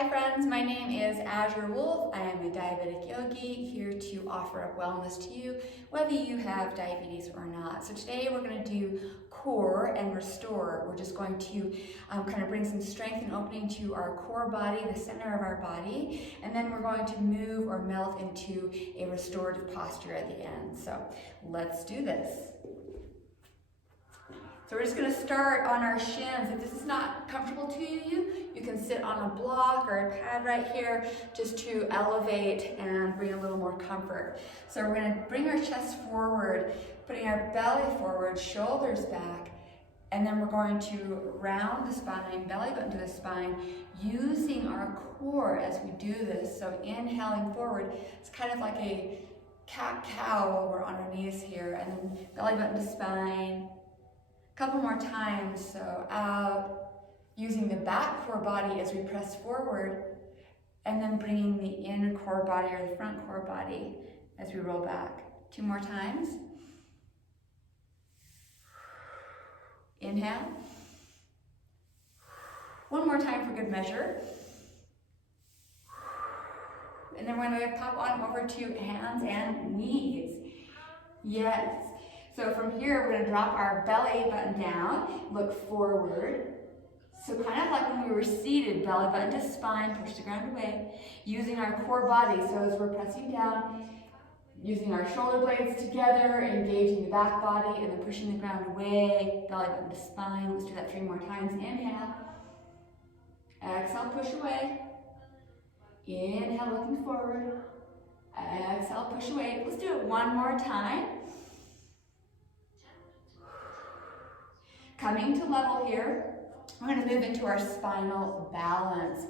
Hi friends, my name is Azure Wolf. I am a diabetic yogi here to offer up wellness to you, whether you have diabetes or not. So today we're going to do core and restore. We're just going to kind of bring some strength and opening to our core body, the center of our body, and then we're going to move or melt into a restorative posture at the end. So let's do this. So we're just going to start on our shins. If this is not comfortable to you, you can sit on a block or a pad right here just to elevate and bring a little more comfort. So we're going to bring our chest forward, putting our belly forward, shoulders back, and then we're going to round the spine, belly button to the spine, using our core as we do this. So inhaling forward, it's kind of like a cat-cow while we're on our knees here, and then belly button to spine. Couple more times, so out, using the back core body as we press forward, and then bringing the inner core body or the front core body as we roll back. 2 more times. Inhale. 1 more time for good measure. And then we're going to pop on over to hands and knees. Yes. So from here, we're going to drop our belly button down, look forward. So kind of like when we were seated, belly button to spine, push the ground away, using our core body. So as we're pressing down, using our shoulder blades together, engaging the back body, and then pushing the ground away, belly button to spine. Let's do that 3 more times. Inhale. Exhale, push away. Inhale, looking forward. Exhale, push away. Let's do it 1 more time. Coming to level here, we're going to move into our spinal balance.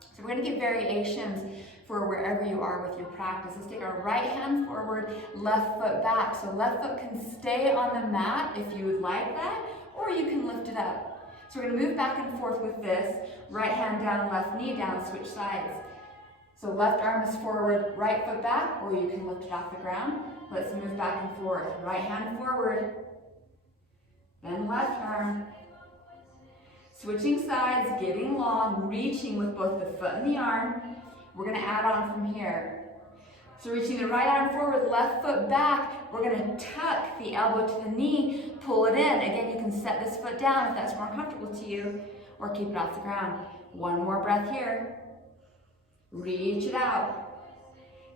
So we're going to get variations for wherever you are with your practice. Let's take our right hand forward, left foot back. So left foot can stay on the mat if you would like that, or you can lift it up. So we're going to move back and forth with this. Right hand down, left knee down, switch sides. So left arm is forward, right foot back, or you can lift it off the ground. Let's move back and forth. Right hand forward. Then left arm, switching sides, getting long, reaching with both the foot and the arm. We're going to add on from here. So reaching the right arm forward, left foot back, we're going to tuck the elbow to the knee, pull it in. Again, you can set this foot down if that's more comfortable to you, or keep it off the ground. 1 more breath here. Reach it out.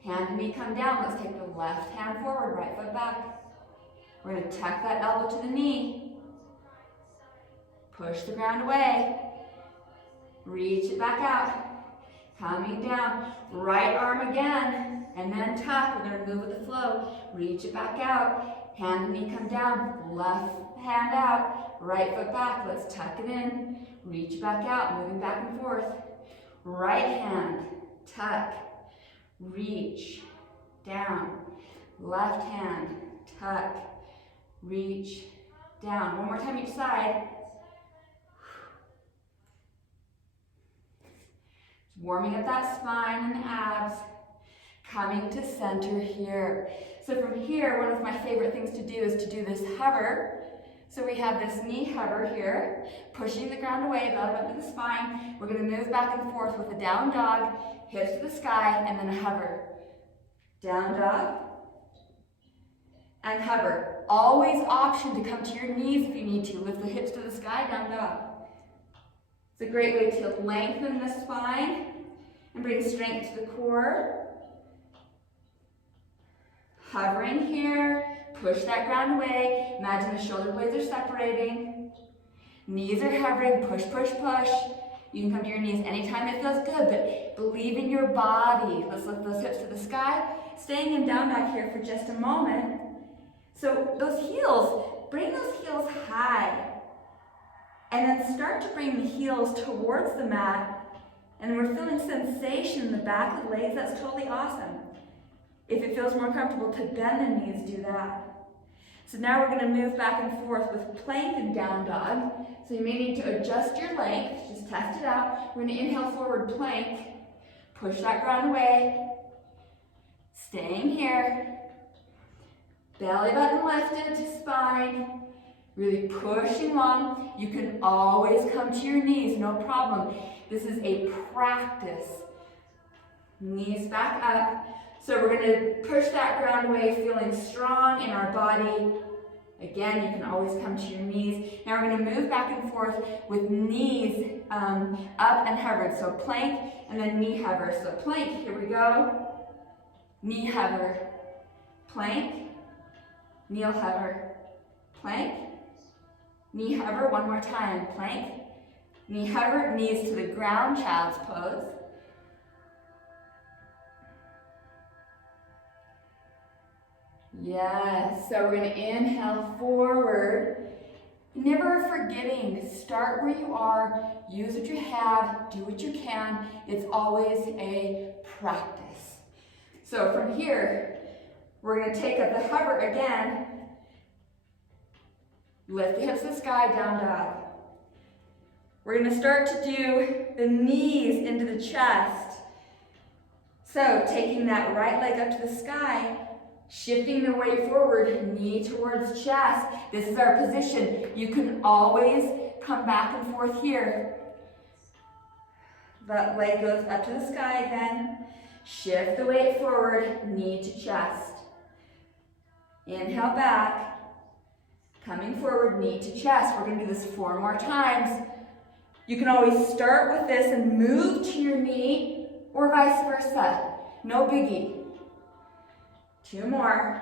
Hand and knee come down. Let's take the left hand forward, right foot back. We're going to tuck that elbow to the knee. Push the ground away. Reach it back out. Coming down. Right arm again. And then tuck. We're going to move with the flow. Reach it back out. Hand and knee come down. Left hand out. Right foot back. Let's tuck it in. Reach it back out. Moving back and forth. Right hand. Tuck. Reach. Down. Left hand. Tuck. Reach. Down. 1 more time each side. Warming up that spine and the abs, coming to center here. So from here, one of my favorite things to do is to do this hover. So we have this knee hover here, pushing the ground away, belly button to the spine. We're going to move back and forth with a down dog, hips to the sky, and then a hover. Down dog, and hover. Always option to come to your knees if you need to. Lift the hips to the sky, down dog. It's a great way to lengthen the spine and bring strength to the core. Hovering here, push that ground away. Imagine the shoulder blades are separating. Knees are hovering, push, push, push. You can come to your knees anytime it feels good, but believe in your body. Let's lift those hips to the sky. Staying in down dog here for just a moment. So those heels, bring those heels high. And then start to bring the heels towards the mat, and we're feeling sensation in the back of the legs. That's totally awesome. If it feels more comfortable to bend the knees, do that. So now we're going to move back and forth with plank and down dog. So you may need to adjust your length, just test it out. We're going to inhale forward plank, push that ground away, staying here. Belly button lifted to spine. Really pushing long. You can always come to your knees, no problem. This is a practice. Knees back up. So we're going to push that ground away, feeling strong in our body. Again, you can always come to your knees. Now we're going to move back and forth with knees up and hovered. So plank and then knee hover. So plank, here we go. Knee hover. Plank. Kneel hover. Plank. Knee hover. One more time. Plank. Knee hover. Knees to the ground. Child's pose. Yes, so we're going to inhale forward. Never forgetting, start where you are, use what you have, do what you can. It's always a practice. So from here, we're going to take up the hover again. Lift the hips to the sky, down dog. We're going to start to do the knees into the chest. So taking that right leg up to the sky, shifting the weight forward, knee towards chest. This is our position. You can always come back and forth here. That leg goes up to the sky again. Shift the weight forward, knee to chest. Inhale back. Coming forward, knee to chest. We're going to do this 4 more times. You can always start with this and move to your knee or vice versa. No biggie. 2 more.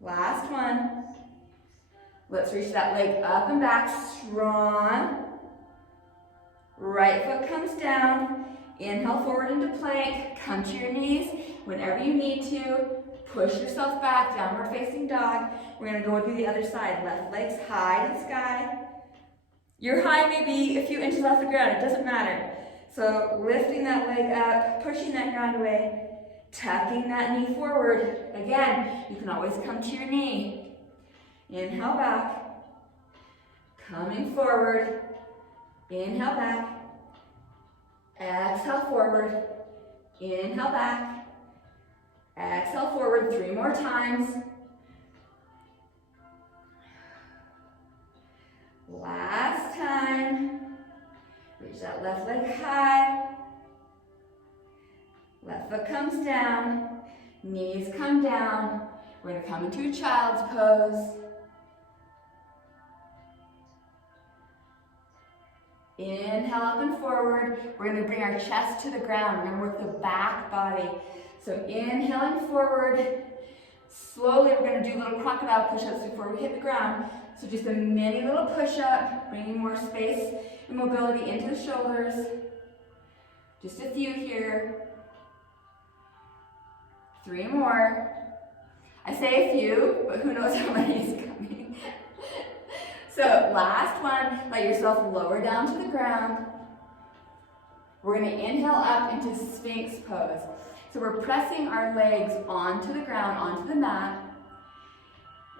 Last one. Let's reach that leg up and back, strong. Right foot comes down. Inhale forward into plank. Come to your knees whenever you need to. Push yourself back, downward facing dog. We're going to go to the other side. Left leg's high to the sky. Your high may be a few inches off the ground. It doesn't matter. So lifting that leg up, pushing that ground away. Tucking that knee forward. Again, you can always come to your knee. Inhale back. Coming forward. Inhale back. Exhale forward. Inhale back. Exhale forward. 3 more times. Last time. Reach that left leg high. Left foot comes down, knees come down. We're going to come into a child's pose. Inhale up and forward. We're going to bring our chest to the ground. We're going to work the back body. So inhaling forward. Slowly we're going to do little crocodile push-ups before we hit the ground. So just a mini little push-up, bringing more space and mobility into the shoulders. Just a few here. 3 more. I say a few, but who knows how many is coming. So last one, let yourself lower down to the ground. We're going to inhale up into Sphinx pose. So we're pressing our legs onto the ground, onto the mat,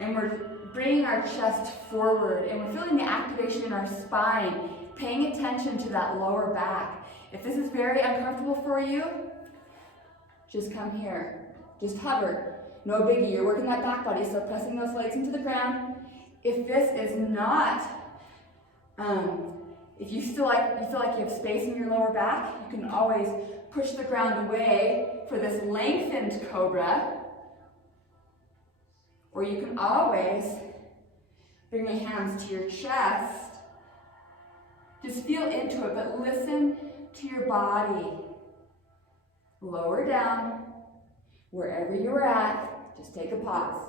and we're bringing our chest forward, and we're feeling the activation in our spine, paying attention to that lower back. If this is very uncomfortable for you, just come here. Just hover. No biggie. You're working that back body, so pressing those legs into the ground. If this is not, if you feel like you have space in your lower back, you can always push the ground away for this lengthened cobra. Or you can always bring your hands to your chest. Just feel into it, but listen to your body. Lower down. Wherever you're at, just take a pause.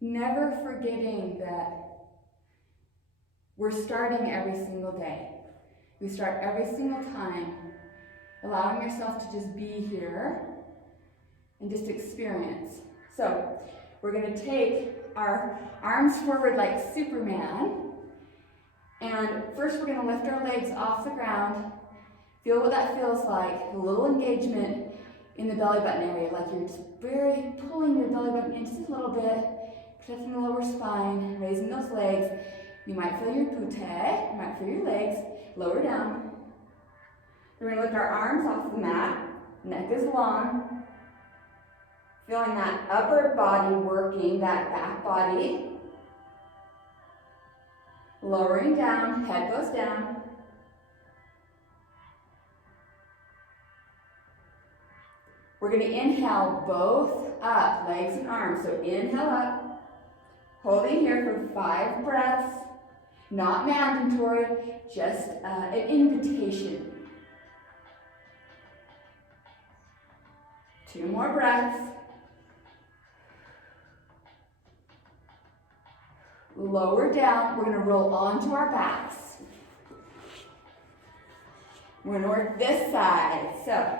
Never forgetting that we're starting every single day. We start every single time, allowing yourself to just be here and just experience. So we're going to take our arms forward like Superman. And first we're going to lift our legs off the ground. Feel what that feels like, a little engagement in the belly button area, like you're just very pulling your belly button in just a little bit, protecting the lower spine, raising those legs. You might feel your butte, you might feel your legs, lower down. We're going to lift our arms off the mat, neck is long. Feeling that upper body working, that back body. Lowering down, head goes down. We're going to inhale both up, legs and arms. So inhale up, holding here for 5 breaths. Not mandatory, just an invitation. 2 more breaths. Lower down, we're going to roll onto our backs. We're going to work this side. So,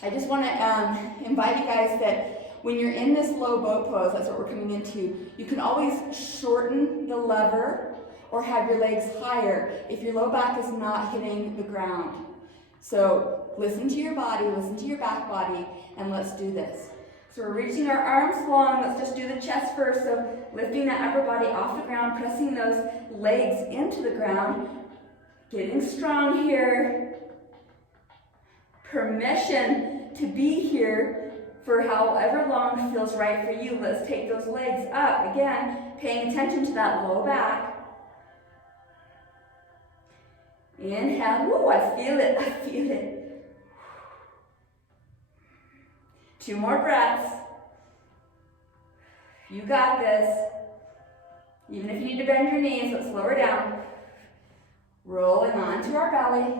I just want to invite you guys that when you're in this low boat pose, that's what we're coming into, you can always shorten the lever or have your legs higher if your low back is not hitting the ground. So listen to your body, listen to your back body, and let's do this. So we're reaching our arms long. Let's just do the chest first. So lifting that upper body off the ground, pressing those legs into the ground, getting strong here. Permission to be here for however long feels right for you. Let's take those legs up. Again, paying attention to that low back. Inhale. Woo, I feel it. I feel it. 2 more breaths. You got this. Even if you need to bend your knees, let's lower down. Rolling onto our belly.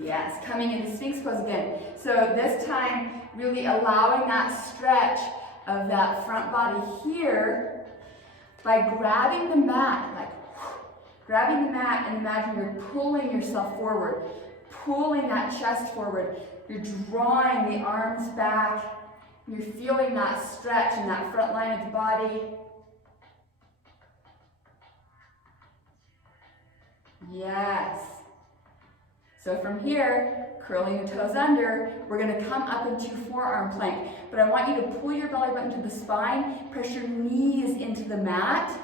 Yes, coming into Sphinx pose again. So this time, really allowing that stretch of that front body here by grabbing the mat, like grabbing the mat, and imagine you're pulling yourself forward, pulling that chest forward. You're drawing the arms back. You're feeling that stretch in that front line of the body. Yes. So from here, curling the toes under, we're going to come up into forearm plank. But I want you to pull your belly button to the spine, press your knees into the mat,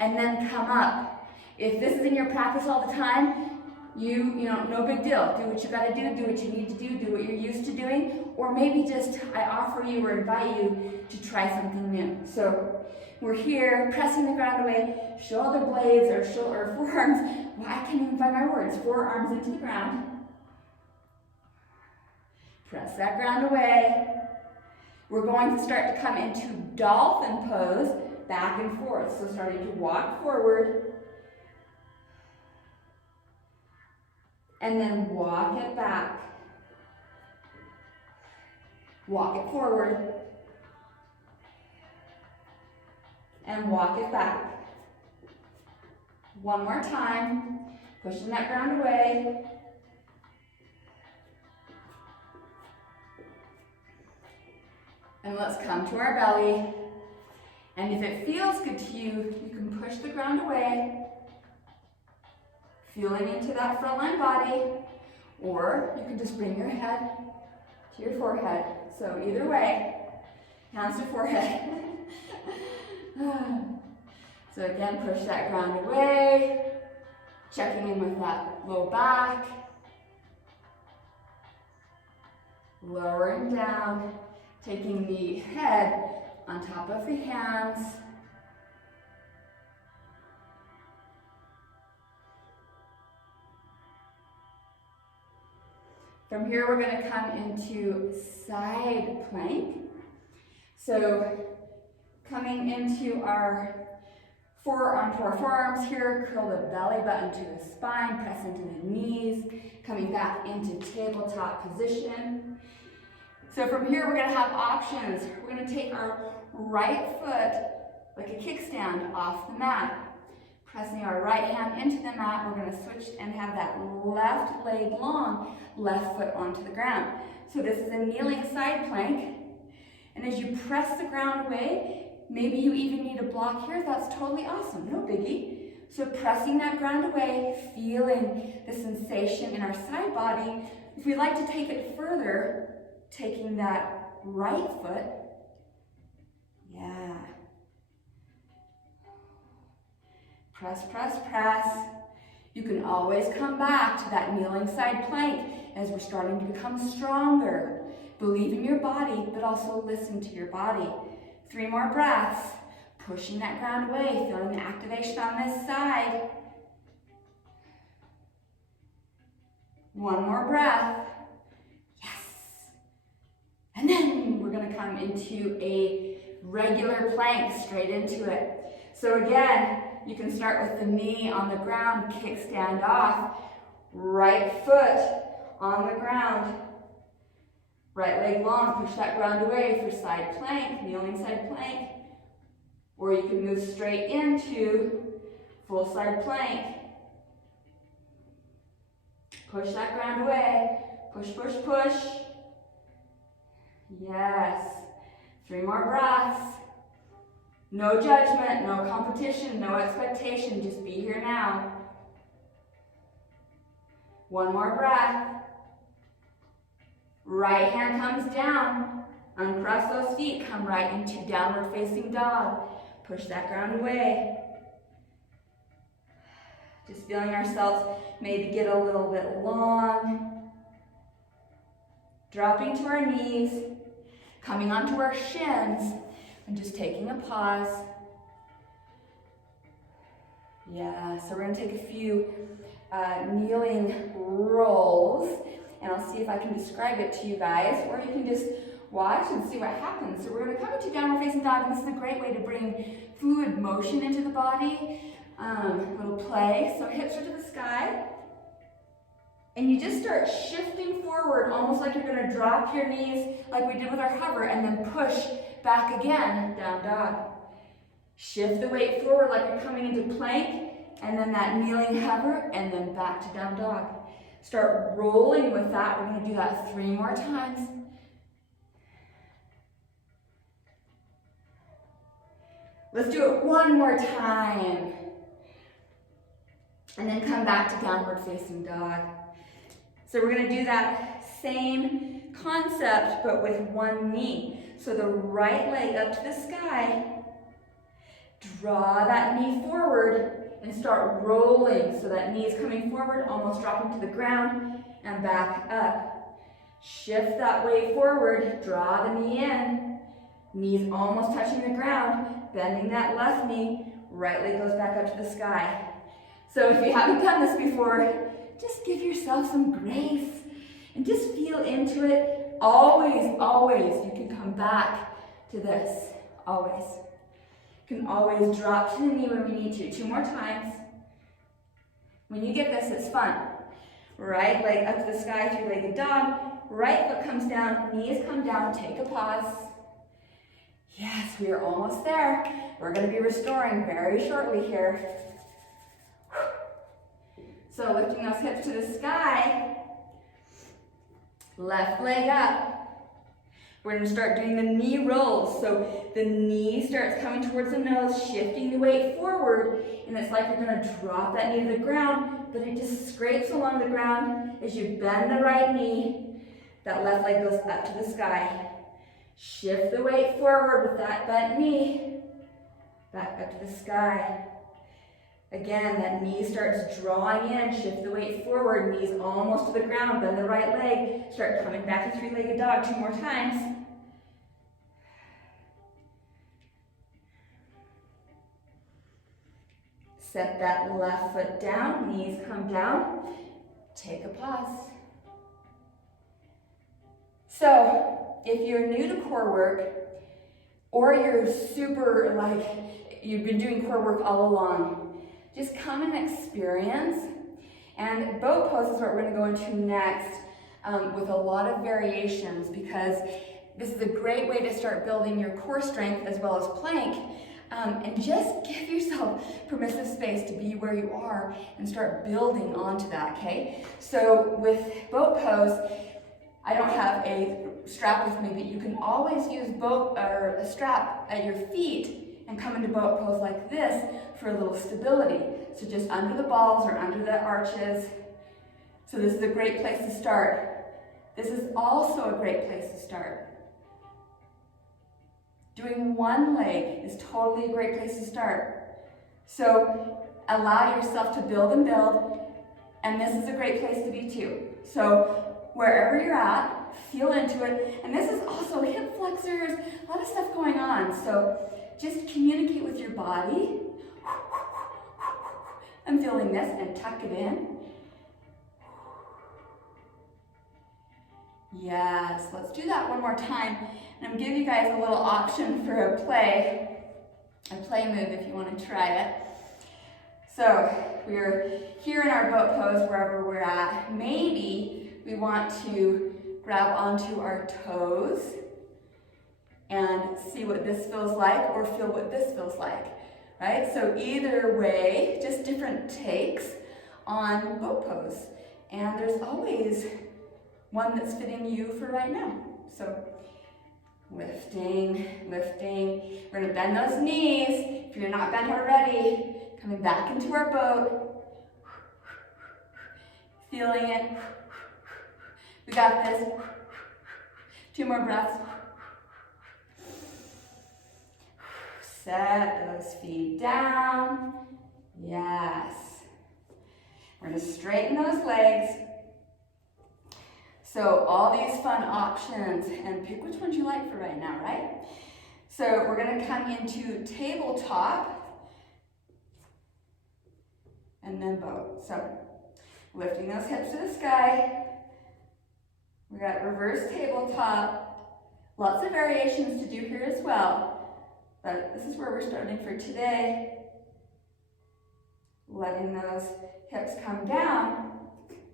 and then come up. If this is in your practice all the time, you know, no big deal. Do what you got to do what you need to do what you're used to doing, or maybe just I offer you or invite you to try something new. So we're here, pressing the ground away, shoulder blades or forearms. Well, I can't even find my words. Forearms into the ground. Press that ground away. We're going to start to come into dolphin pose, back and forth. So starting to walk forward. And then walk it back. Walk it forward. And walk it back. One more time. Pushing that ground away. And let's come to our belly. And if it feels good to you, you can push the ground away. Feeling into that front line body, or you can just bring your head to your forehead. So either way, hands to forehead. So again, push that ground away, checking in with that low back, lowering down, taking the head on top of the hands. From here, we're going to come into side plank. So coming into our forearms here, curl the belly button to the spine, press into the knees, coming back into tabletop position. So from here, we're going to have options. We're going to take our right foot, like a kickstand, off the mat. Pressing our right hand into the mat, we're going to switch and have that left leg long, left foot onto the ground. So this is a kneeling side plank. And as you press the ground away, maybe you even need a block here. That's totally awesome, no biggie. So pressing that ground away, feeling the sensation in our side body. If we'd like to take it further, taking that right foot, yeah. Press, press, press. You can always come back to that kneeling side plank as we're starting to become stronger. Believe in your body, but also listen to your body. 3 more breaths. Pushing that ground away, feeling the activation on this side. 1 more breath. Yes. And then we're going to come into a regular plank, straight into it. So again, you can start with the knee on the ground, kickstand off. Right foot on the ground. Right leg long, push that ground away for side plank, kneeling side plank. Or you can move straight into full side plank. Push that ground away. Push, push, push. Yes. 3 more breaths. No judgment, no competition, no expectation. Just be here now. 1 more breath. Right hand comes down. Uncross those feet. Come right into downward facing dog. Push that ground away. Just feeling ourselves maybe get a little bit long. Dropping to our knees. Coming onto our shins. And just taking a pause. Yeah, so we're going to take a few kneeling rolls. And I'll see if I can describe it to you guys. Or you can just watch and see what happens. So we're going to come into downward facing dog, and this is a great way to bring fluid motion into the body. A little play. So hips are to the sky. And you just start shifting forward, almost like you're going to drop your knees like we did with our hover, and then push back again, down dog. Shift the weight forward like you're coming into plank, and then that kneeling hover, and then back to down dog. Start rolling with that. We're going to do that 3 more times. Let's do it 1 more time. And then come back to downward facing dog. So we're going to do that same concept, but with 1 knee. So the right leg up to the sky. Draw that knee forward and start rolling. So that knee is coming forward, almost dropping to the ground, and back up. Shift that weight forward, draw the knee in. Knees almost touching the ground, bending that left knee, right leg goes back up to the sky. So if you haven't done this before, just give yourself some grace and just feel into it. Always, always, you can come back to this, always. You can always drop to the knee when we need to. 2 more times. When you get this, it's fun. Right leg up to the sky, 3-legged dog. Right foot comes down, knees come down, take a pause. Yes, we are almost there. We're going to be restoring very shortly here. So lifting those hips to the sky. Left leg up. We're going to start doing the knee rolls. So the knee starts coming towards the nose, shifting the weight forward, and it's like you're going to drop that knee to the ground, but it just scrapes along the ground as you bend the right knee. That left leg goes up to the sky. Shift the weight forward with that bent knee. Back up to the sky. Again, that knee starts drawing in. Shift the weight forward. Knees almost to the ground. Bend the right leg. Start coming back to 3-legged dog 2 more times. Set that left foot down. Knees come down. Take a pause. So, if you're new to core work, or you're super you've been doing core work all along, just come and experience. And boat pose is what we're going to go into next with a lot of variations, because this is a great way to start building your core strength as well as plank. And just give yourself permissive space to be where you are and start building onto that, okay? So with boat pose, I don't have a strap with me, but you can always use a strap at your feet and come into boat pose like this for a little stability. So just under the balls or under the arches. So this is a great place to start. This is also a great place to start. Doing 1 leg is totally a great place to start. So allow yourself to build and build, and this is a great place to be too. So wherever you're at, Feel into it. And this is also hip flexors, a lot of stuff going on. So just communicate with your body. I'm feeling this, and tuck it in. Yes, let's do that one more time. And I'm giving you guys a little option for a play move if you want to try it. So we're here in our boat pose wherever we're at. Maybe we want to grab onto our toes and see what this feels like, or feel what this feels like, right? So either way, just different takes on boat pose. And there's always one that's fitting you for right now. So lifting, lifting. We're gonna bend those knees. If you're not bent already, coming back into our boat. Feeling it. We got this. 2 more breaths. Set those feet down. Yes. We're gonna straighten those legs. So all these fun options, and pick which ones you like for right now, right? So we're gonna come into tabletop and then boat. So lifting those hips to the sky. We got reverse tabletop. Lots of variations to do here as well, but this is where we're starting for today. Letting those hips come down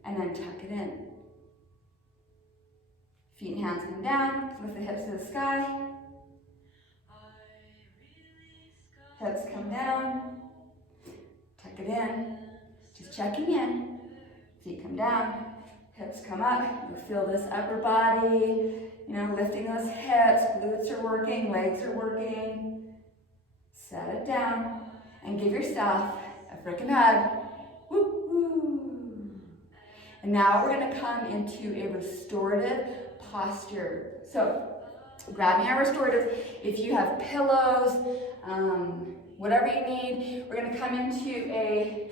and then tuck it in. Feet and hands come down, lift the hips to the sky. Hips come down, tuck it in, just checking in. Feet come down, hips come up. You feel this upper body, lifting those hips, glutes are working, legs are working. Set it down and give yourself a frickin' hug. Woo, woo. And now we're gonna come into a restorative posture. So grabbing our restorative, if you have pillows, whatever you need, we're gonna come into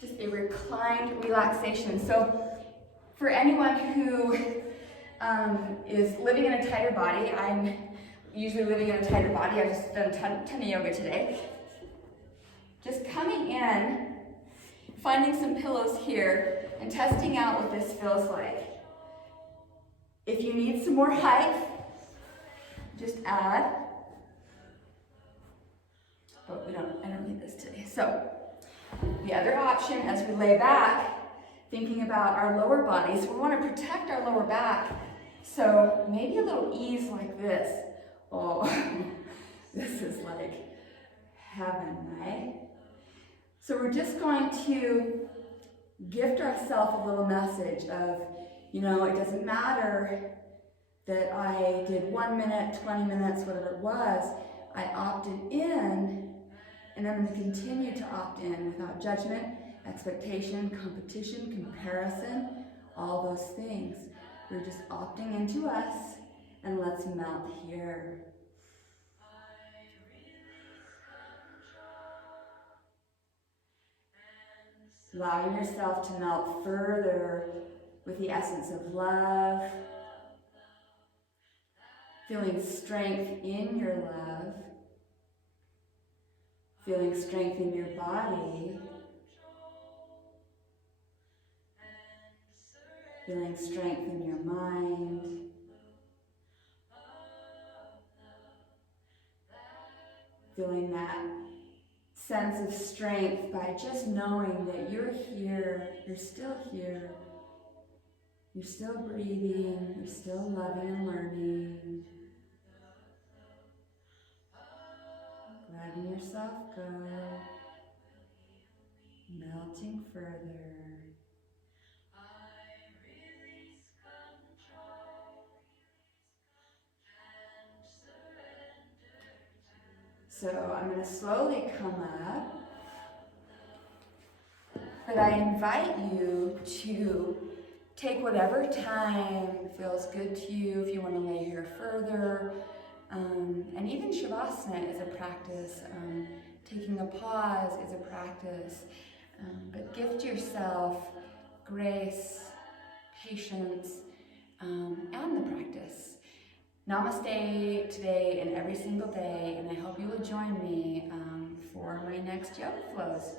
just a reclined relaxation. So for anyone who is living in a tighter body, I'm usually living in a tighter body. I've just done a ton of yoga today. Just coming in, finding some pillows here, and testing out what this feels like. If you need some more height, just add. But I don't need this today. So the other option, as we lay back, thinking about our lower bodies, we want to protect our lower back. So maybe a little ease like this. Oh, this is like heaven, right? So we're just going to gift ourselves a little message of, it doesn't matter that I did 1 minute, 20 minutes, whatever it was. I opted in, and I'm going to continue to opt in without judgment, expectation, competition, comparison, all those things. We're just opting into us, and let's melt here. Allowing yourself to melt further with the essence of love. Feeling strength in your love. Feeling strength in your body. Feeling strength in your mind. Feeling that sense of strength by just knowing that you're here, you're still here, you're still breathing, you're still loving and learning. Letting yourself go, melting further. So I'm going to slowly come up, but I invite you to take whatever time feels good to you. If you want to lay here further, and even Shavasana is a practice. Taking a pause is a practice. But gift yourself grace, patience, and the practice. Namaste today and every single day, and I hope you will join me for my next yoga flows.